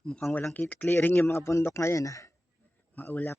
Mukhang walang clearing yung mga bundok ngayon ha. Maulap.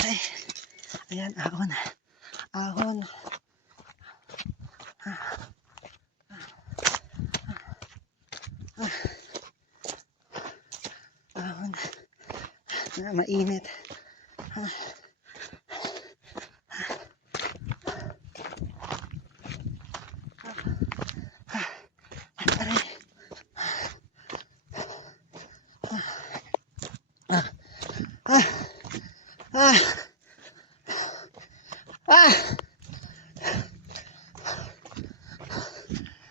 Aray. Ayan, ahon. Ahon. Ahon. Mainit. Aray. Ah. Ah. Ah.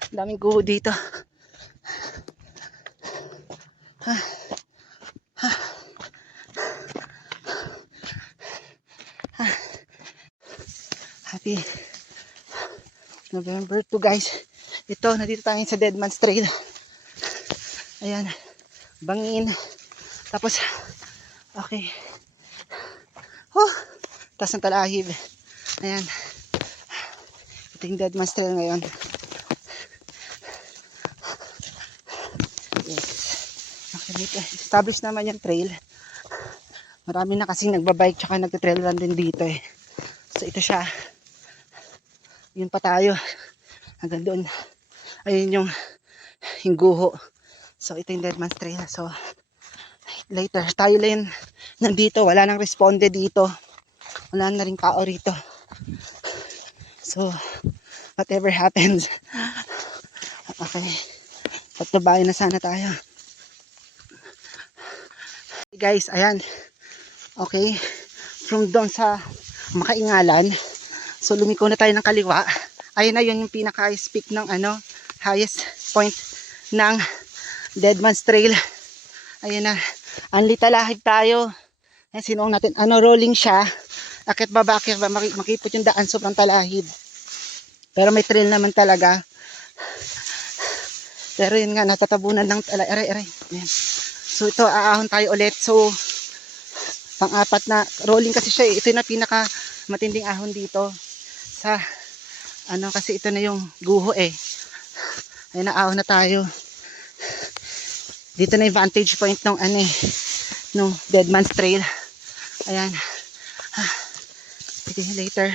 Daming kuho dito. Happy November 2 guys. Ito, nandito tayo sa Deadman's Trail. Ayan, bangin. Tapos, okay. Taas ng talahib. Ayan. Ito yung Deadman's Trail ngayon. Yes. Okay, established naman yung trail. Marami na kasing nagbabike tsaka nagte-trail run din dito eh. So ito siya. Yun pa tayo. Hanggang doon. Ayun yung guho. So ito yung Deadman's Trail. So later tayo lang nandito. Wala nang responde dito. Wala na rin tao rito. So whatever happens. Okay. Pagtabayan na sana tayo. Guys, ayan. Okay. From doon sa Makaingalan. So lumiko na tayo ng kaliwa. Ayun na yun yung pinaka-highest peak ng highest point ng Deadman's Trail. Ayun na. Anli talahib tayo. Ayan, sinuong natin. Rolling siya. Akit baba, makipot yung daan, sobrang talahib. Pero may trail naman talaga. Pero yun nga, natatabunan lang. Aray. Ayan. So ito, aahon tayo ulit. So, pang-apat na, rolling kasi siya eh. Ito na pinaka matinding ahon dito. Sa, kasi ito na yung guho eh. Ayun na, ahon na tayo. Dito na yung vantage point ng nung Deadman's Trail. Ayan. Okay, later.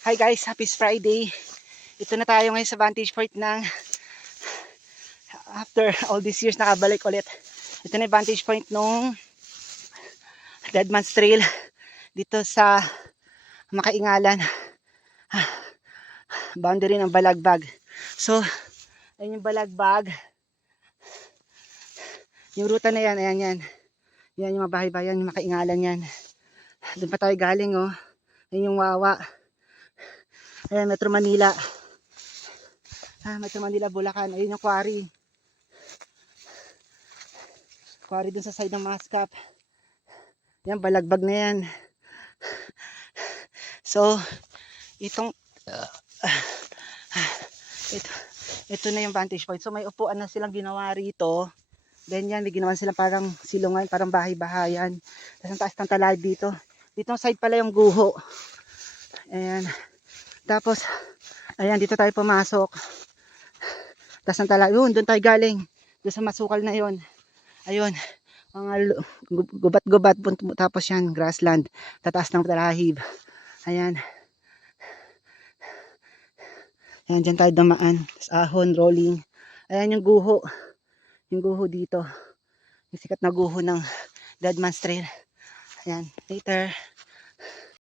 Hi guys, happy Friday. Ito na tayo ngayon sa vantage point ng after all these years nakabalik ulit. Ito na yung vantage point nung Deadman's Trail dito sa Makaingalan. Boundary ng Balagbag. So, ayun yung Balagbag. Yung ruta na yan, ayan yan. Yan yung mabahay-bayan, yung Makaingalan yan. Doon pa tayo galing oh. Ayun yung Wawa. Ayan, Metro Manila. Metro Manila, Bulacan. Ayun yung quarry. Quarry dun sa side ng Mascap. Yan, Balagbag na yan. So, ito na yung vantage point. So, may upuan na silang ginawa rito. Then yan, may ginawa silang parang silungan, parang bahay-bahayan. Tapos ang taas ng talahib dito. Ditong side pala yung guho. Ayan. Tapos, ayan, dito tayo pumasok. Tapos ang tala, yun, doon tayo galing. Doon sa masukal na yun. Ayun, mga gubat-gubat. Tapos yan, grassland. Tataas ng talahib. Ayan. Ayan, dyan tayo dumaan. Tapos ahon, rolling. Ayan yung guho. Yung guho dito. Yung sikat na guho ng Dead Man's Trail. Ayan, later.